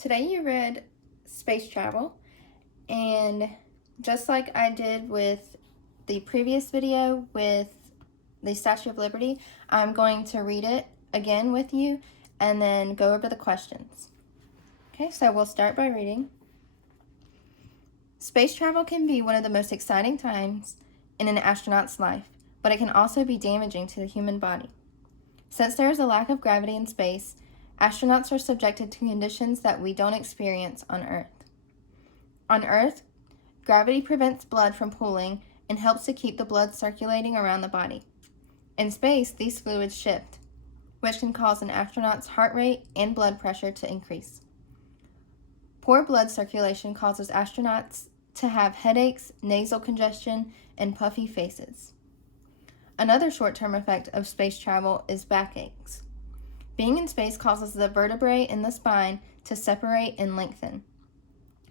Today you read space travel, and just like I did with the previous video with the Statue of Liberty, I'm going to read it again with you and then go over the questions. Okay, so we'll start by reading. Space travel can be one of the most exciting times in an astronaut's life, but it can also be damaging to the human body. Since there is a lack of gravity in space, astronauts are subjected to conditions that we don't experience on Earth. On Earth, gravity prevents blood from pooling and helps to keep the blood circulating around the body. In space, these fluids shift, which can cause an astronaut's heart rate and blood pressure to increase. Poor blood circulation causes astronauts to have headaches, nasal congestion, and puffy faces. Another short-term effect of space travel is backaches. Being in space causes the vertebrae in the spine to separate and lengthen.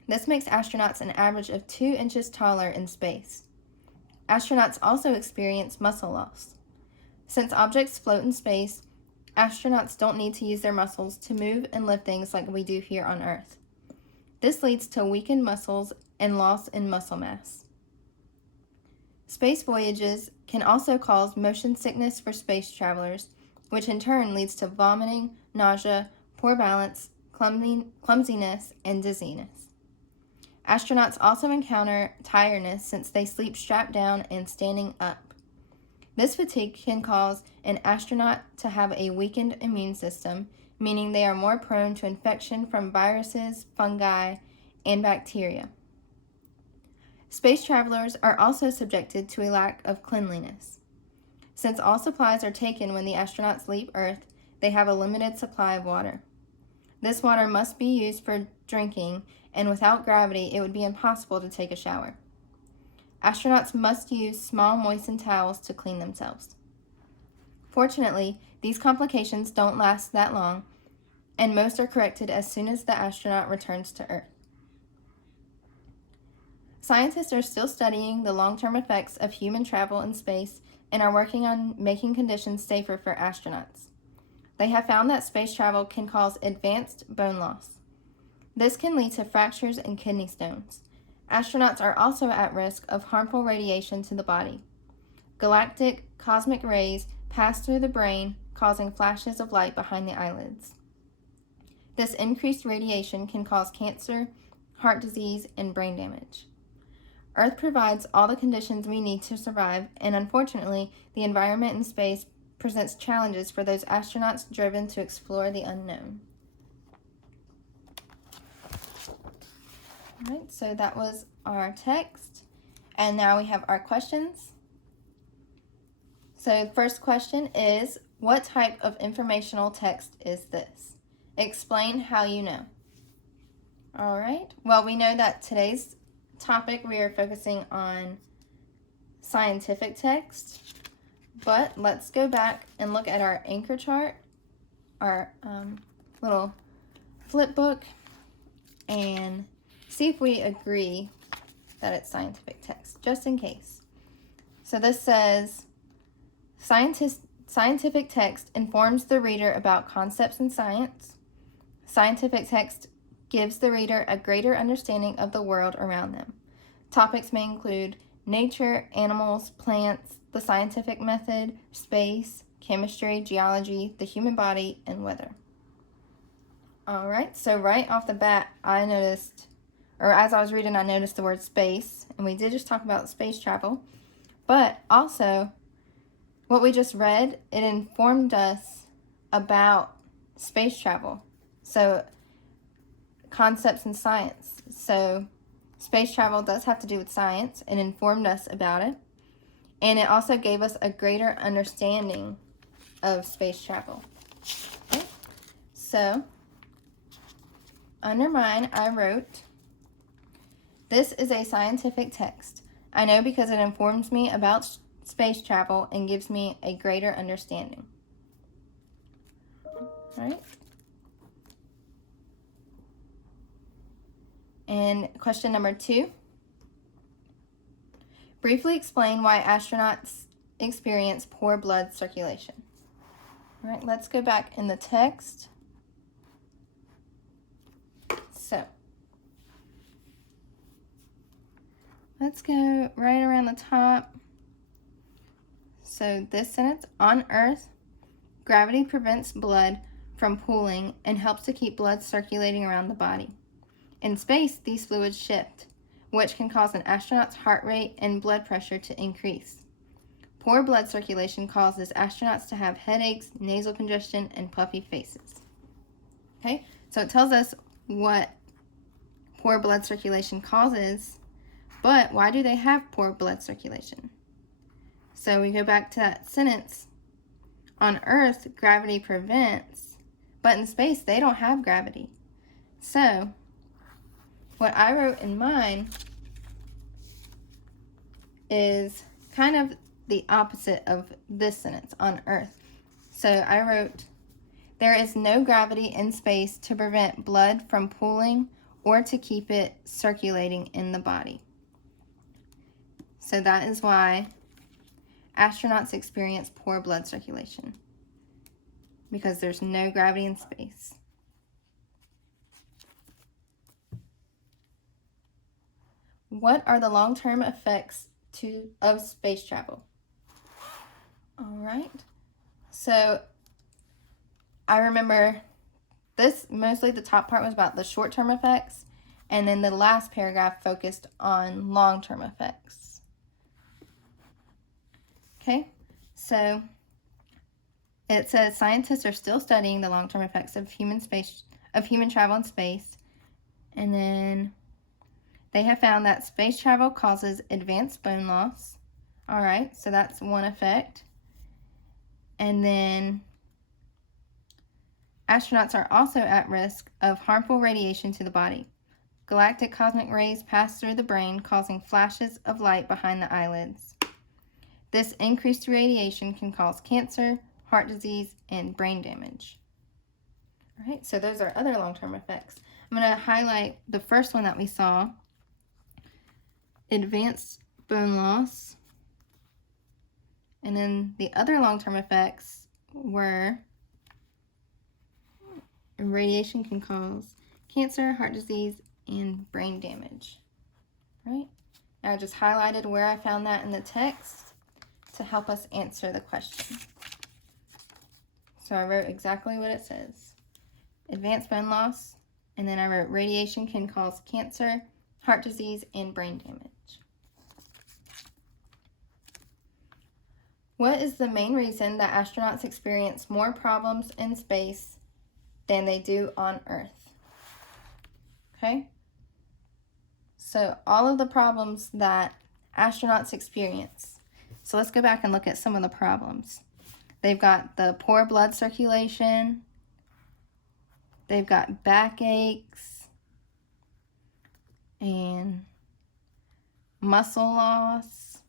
This makes astronauts an average of 2 inches taller in space. Astronauts also experience muscle loss. Since objects float in space, astronauts don't need to use their muscles to move and lift things like we do here on Earth. This leads to weakened muscles and loss in muscle mass. Space voyages can also cause motion sickness for space travelers, which in turn leads to vomiting, nausea, poor balance, clumsiness, and dizziness. Astronauts also encounter tiredness since they sleep strapped down and standing up. This fatigue can cause an astronaut to have a weakened immune system, meaning they are more prone to infection from viruses, fungi, and bacteria. Space travelers are also subjected to a lack of cleanliness. Since all supplies are taken when the astronauts leave Earth, they have a limited supply of water. This water must be used for drinking, and without gravity, it would be impossible to take a shower. Astronauts must use small moistened towels to clean themselves. Fortunately, these complications don't last that long, and most are corrected as soon as the astronaut returns to Earth. Scientists are still studying the long-term effects of human travel in space and are working on making conditions safer for astronauts. They have found that space travel can cause advanced bone loss. This can lead to fractures and kidney stones. Astronauts are also at risk of harmful radiation to the body. Galactic cosmic rays pass through the brain, causing flashes of light behind the eyelids. This increased radiation can cause cancer, heart disease, and brain damage. Earth provides all the conditions we need to survive, and unfortunately, the environment in space presents challenges for those astronauts driven to explore the unknown. All right, so that was our text, and now we have our questions. So the first question is, what type of informational text is this? Explain how you know. All right, well, we know that today's topic we are focusing on scientific text, but let's go back and look at our anchor chart, our little flip book, and see if we agree that it's scientific text, just in case. So this says, scientific text informs the reader about concepts in science. Scientific text gives the reader a greater understanding of the world around them. Topics may include nature, animals, plants, the scientific method, space, chemistry, geology, the human body, and weather. All right, so right off the bat, I noticed, or as I was reading, I noticed the word space, and we did just talk about space travel, but also what we just read, it informed us about space travel. So concepts in science. So space travel does have to do with science and informed us about it. And it also gave us a greater understanding of space travel. Okay. So under mine, I wrote, this is a scientific text. I know because it informs me about space travel and gives me a greater understanding. All right. And question number 2. Briefly explain why astronauts experience poor blood circulation. All right, let's go back in the text. let's go right around the top. So this sentence, on Earth, gravity prevents blood from pooling and helps to keep blood circulating around the body. In space, these fluids shift, which can cause an astronaut's heart rate and blood pressure to increase. Poor blood circulation causes astronauts to have headaches, nasal congestion, and puffy faces. Okay, so it tells us what poor blood circulation causes, but why do they have poor blood circulation? So we go back to that sentence. On Earth, gravity prevents, but in space, they don't have gravity. So what I wrote in mine is kind of the opposite of this sentence, on Earth. So I wrote, there is no gravity in space to prevent blood from pooling or to keep it circulating in the body. So that is why astronauts experience poor blood circulation, because there's no gravity in space. What are the long-term effects of space travel? All right. So I remember this, mostly the top part was about the short-term effects, and then the last paragraph focused on long-term effects. Okay, so it says scientists are still studying the long-term effects of human travel in space, and then they have found that space travel causes advanced bone loss. All right, so that's one effect. And then astronauts are also at risk of harmful radiation to the body. Galactic cosmic rays pass through the brain, causing flashes of light behind the eyelids. This increased radiation can cause cancer, heart disease, and brain damage. All right, so those are other long-term effects. I'm going to highlight the first one that we saw, advanced bone loss. And then the other long-term effects were radiation can cause cancer, heart disease, and brain damage. Right? Now I just highlighted where I found that in the text to help us answer the question. So I wrote exactly what it says. Advanced bone loss, and then I wrote radiation can cause cancer, heart disease, and brain damage. What is the main reason that astronauts experience more problems in space than they do on Earth? Okay? So all of the problems that astronauts experience. So let's go back and look at some of the problems. They've got the poor blood circulation. They've got backaches and muscle loss,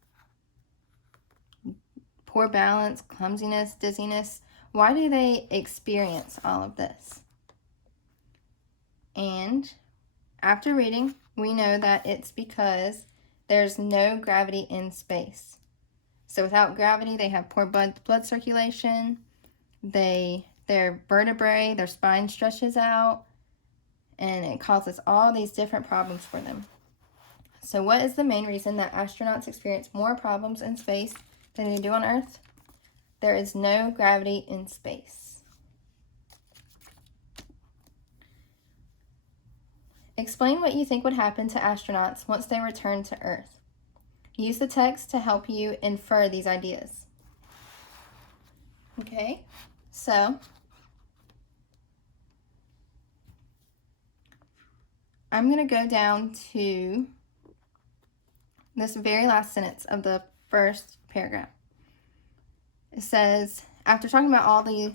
poor balance, clumsiness, dizziness. Why do they experience all of this? And after reading, we know that it's because there's no gravity in space. So without gravity, they have poor blood circulation. Their vertebrae, their spine stretches out, and it causes all these different problems for them. So what is the main reason that astronauts experience more problems in space than they do on Earth? There is no gravity in space. Explain what you think would happen to astronauts once they return to Earth. Use the text to help you infer these ideas. Okay, so I'm going to go down to this very last sentence of the first paragraph. It says, after talking about all the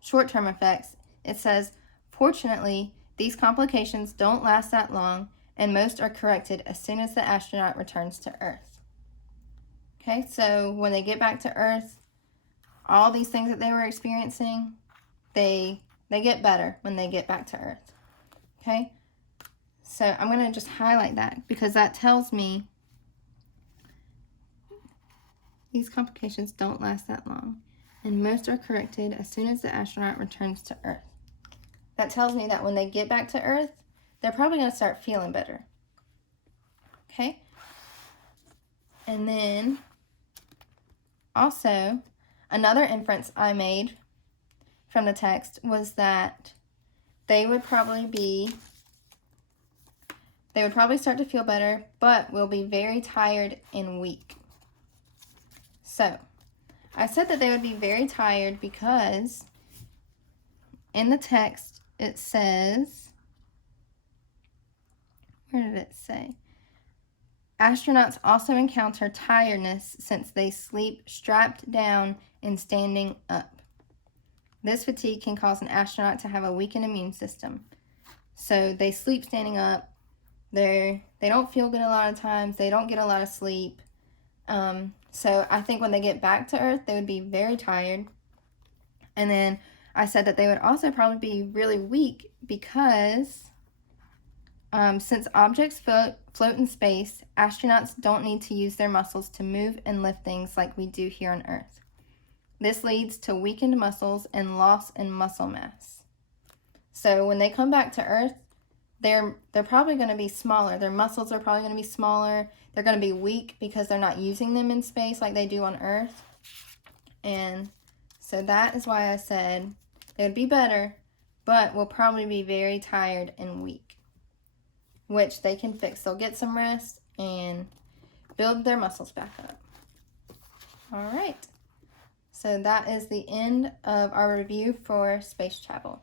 short-term effects, it says, fortunately, these complications don't last that long, and most are corrected as soon as the astronaut returns to Earth. Okay, so when they get back to Earth, all these things that they were experiencing, they get better when they get back to Earth. Okay, so I'm going to just highlight that because that tells me these complications don't last that long, and most are corrected as soon as the astronaut returns to Earth. That tells me that when they get back to Earth, they're probably going to start feeling better. Okay, And then also, another inference I made from the text was that they would probably start to feel better, but will be very tired and weak. So, I said that they would be very tired because in the text it says, where did it say? Astronauts also encounter tiredness since they sleep strapped down and standing up. This fatigue can cause an astronaut to have a weakened immune system. So they sleep standing up. They don't feel good a lot of times. They don't get a lot of sleep. So I think when they get back to Earth, they would be very tired. And then I said that they would also probably be really weak because since objects float in space, astronauts don't need to use their muscles to move and lift things like we do here on Earth. This leads to weakened muscles and loss in muscle mass. So when they come back to Earth, they're probably going to be smaller. Their muscles are probably going to be smaller. They're going to be weak because they're not using them in space like they do on Earth. And so that is why I said they would be better, but will probably be very tired and weak, which they can fix. They'll get some rest and build their muscles back up. All right. So that is the end of our review for space travel.